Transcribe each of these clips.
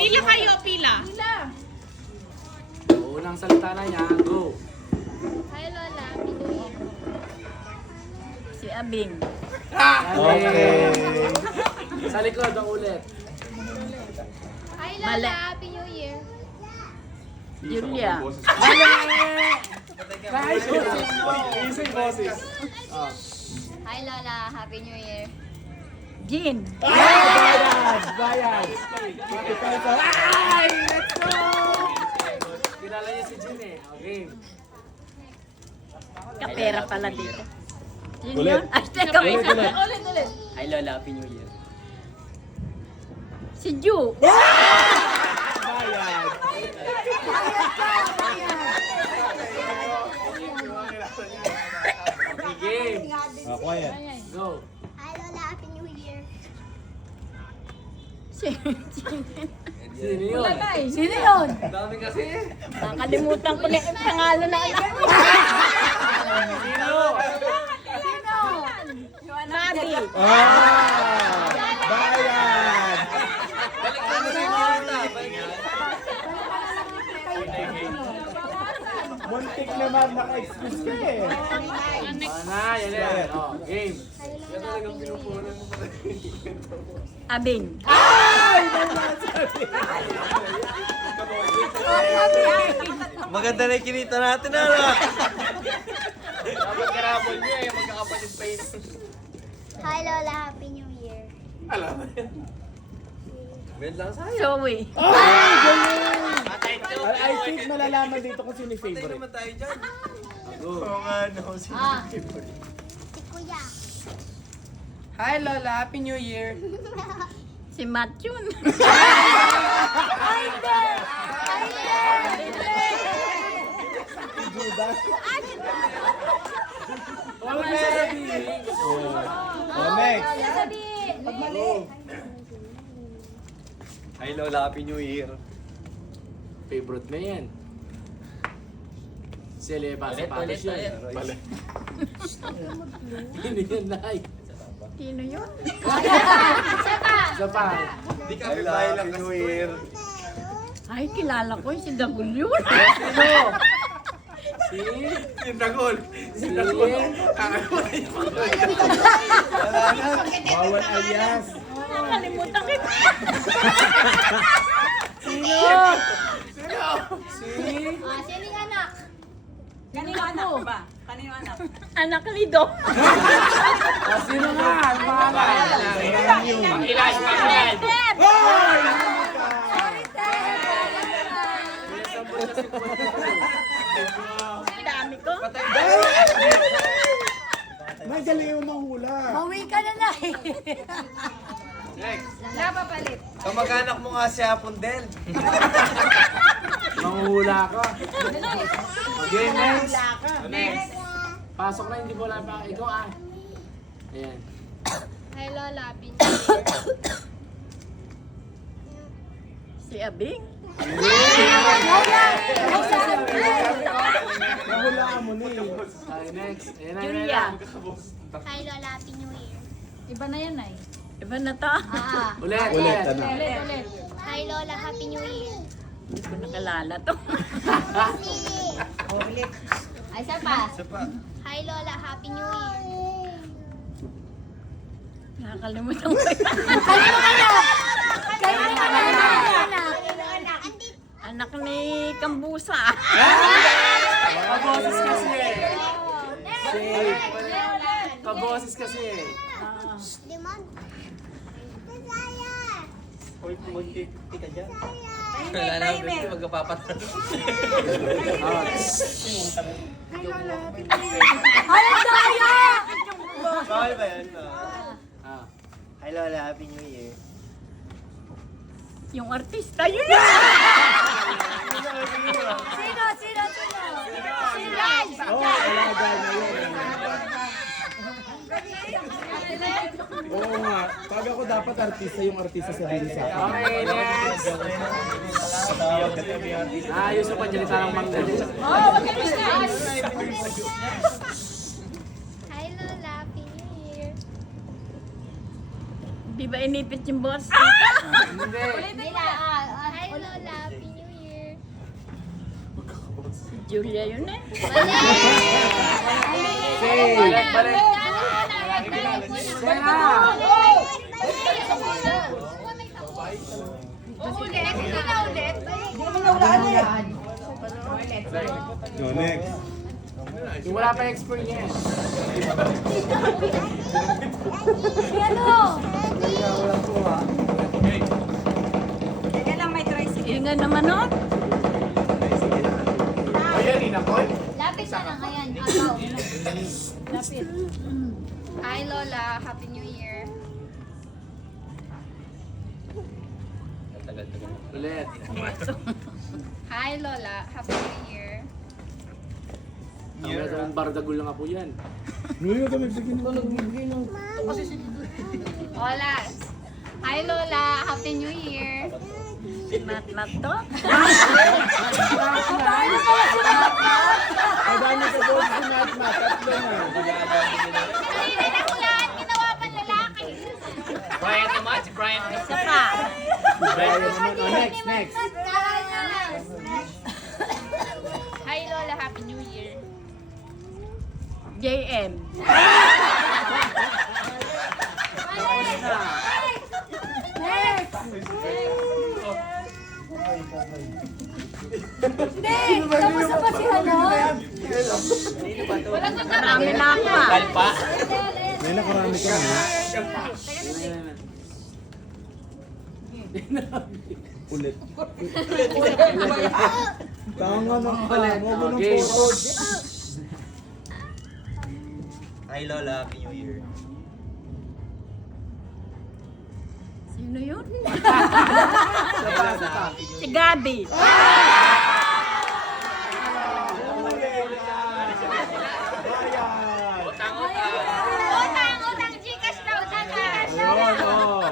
Pila kayo, pila. Unang salita na niya, go. Hi Lola, Happy New Year. Si Abing. Okay. Sa likod, ang ulit. Hi Lola, Mali. Happy New Year. Julia. Nice. Easy bosses. Oh. Hi Lola, Happy New Year. Jean. Bayad. Ay, let's go! Kilala niya si Jin eh. Okay. Kapera pala dito. Yun Ulit. yun? Ay, teka, wait. Ulit. Hi Lola, Happy New Year. Si Ju. Bayad. Okay, game. Quiet. Go. Hi Lola, Happy New Year. Sino yun? Sino yun? Dami kasi. Nakalimutan ko na yung pangalan na anak ko. Sino? Nabi. Bayad. Muntik naman naka-excuse ka eh. Ana, yan yan. Oh, game. Abing. Maganda na yung kinita natin, ano? Dapat karabol niyo eh. Magkakapatid pa yun. Hi Lola, Happy New Year. Bed lang sa'yo. Zoe. I think malalaman dito kung sino yung Patay favorite. naman tayo dyan. Go. Oo nga, no. Si Kuya. Hi Lola, Happy New Year. Si Matchun. Judas. Huwag na sasabihin. Next. Hi Lola, Happy New Year. Favorite na yan. Sili, pasa-patos yun. Hindi yan, Nay. Sino yun? Isa pa. Di ka bahay lang New Year. Ay, kilala ko yung si W. Sino? Si? Yung dagol. Si? Bawal alias. Nakalimutan kita. Sino? Si? Sino yung anak? Kanino anak ba? Kanino anak? Anak ni Dom. Ah, sino nga? Ang pangalan? Ilan? Dami ko. May galing mo mahula. Mawi ka na na eh. Kamag-anak mo nga si Apondel. Manguhula ka. Okay, next. Next. Pasok na, hindi mo lang pa. Ikaw ah. Ayan. Hi Lola, Happy New Year. Si Abing. Nahulaan mo na eh. Okay, next. Ayan na, Julia. Hi Lola, Happy New Year. Iba na yan ay. Iba na to. Ulit, Ulit, ulit. ano? Ulit. Hi Lola, Happy New Year. Hindi ko nakalala to. Ay, isa pa. Isa pa. Hi Lola, Happy New Year. Nakakalimutan ko. Anak ni Kambusa. Kaboses kasi eh. Kaboses kasi eh. Limon. Hoy, mag-tikti ka dyan. Wala na, baby. Magkapapat. Ah, Bakit ba yan? ah. Hi Lola, Happy New Year. Yung artista, yun na! Oo, alaga na yun. Oo nga. Pag ako dapat artista, yung artista sa rin sa akin. Okay, next. Ayos sa panjalita ng mangga dyan. Hi Lola, Happy New Year. Di ba inipit yung boss? Hindi. Nila, hi Julia yun eh. Say! Balik, balik! Stella! No, next. Yung wala pa experience. Yun nga naman oh. Ayan, inakoy. Lapit na lang, ayan. Agaw. Lapit. Hi, Lola. Happy New Year. Tagal-tagal. Ulit. Hi, Lola. Happy New Year. Ang gagawin bardagul lang ako yan. Ngayon ka nagbigay ng... Hola. Hi, Lola. Happy New Year. Mat-mat to. Madami ka doon si Matmat. Tatlo na. Kanina na ko lahat. Ginawa pang lalaki. Brian naman, si Brian. Isa pa. Ayan naman. Oh, next, next. Hi, Lola. Happy New Year. JM. Marami na ako ah. Kalpa. May nakarami ka na. Ulit. Tanga ng mo ng Game. photo. Hi Lola, Happy New Year. Sino yun? Hi Lola, Happy New Si Gabi. Utang, Gcash daw. Gcash daw. Ayun, oh.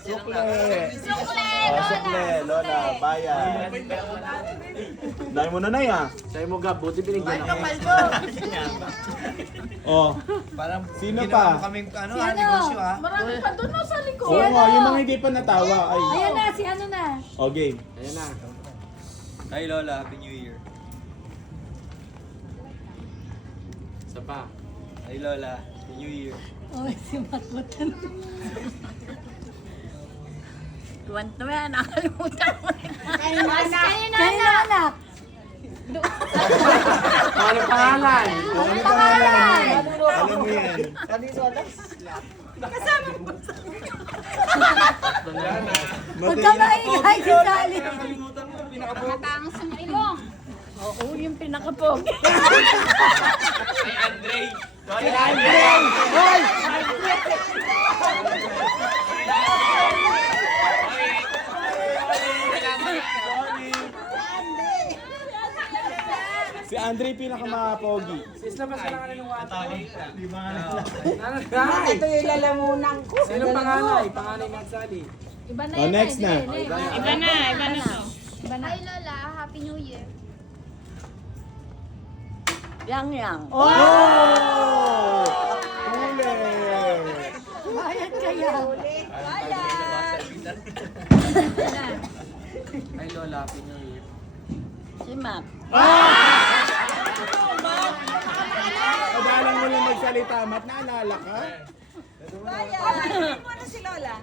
Sukle. Sukle, Lola, bayan. Dahil mo na na ya. Sa'yo mo, Gab. Buti binigyan ako. Oh. Parang Sino ginawa pa? mo kaming negosyo ha. Marami pa doon no, sa likod. Oo nga, yung mga hindi pa natawa. Ay. Ayan na, si ano na. Oh, game. Ayan na. Hi Lola, Happy New Year. Isa pa. Hi Lola, Happy New Year. Tuwan-tuwa, nakalimutan ko na. Kayo na, anak. Ano pangalan? Ano pangalan? Alam mo yan. Huwag ka maingay si Sally. Matangos ang ilong. Oo, yung pinakapogi. Hi Andre. Si Andre pinakamapogi. Sis na ba sa langanan ng wata? Ito yung lalamunan ko. Sino panganay? Panganay ng Sally. Iba na Oh, yan. next na. Iba na to. Hi, Lola. Happy New Year. Yang. Oh! Huli! Bayad kaya. Hi Lola, Happy New Year. Si Mac. Madalang mo lang magsalita, Mat. Naalala ka? Bayad. Ano si Lola?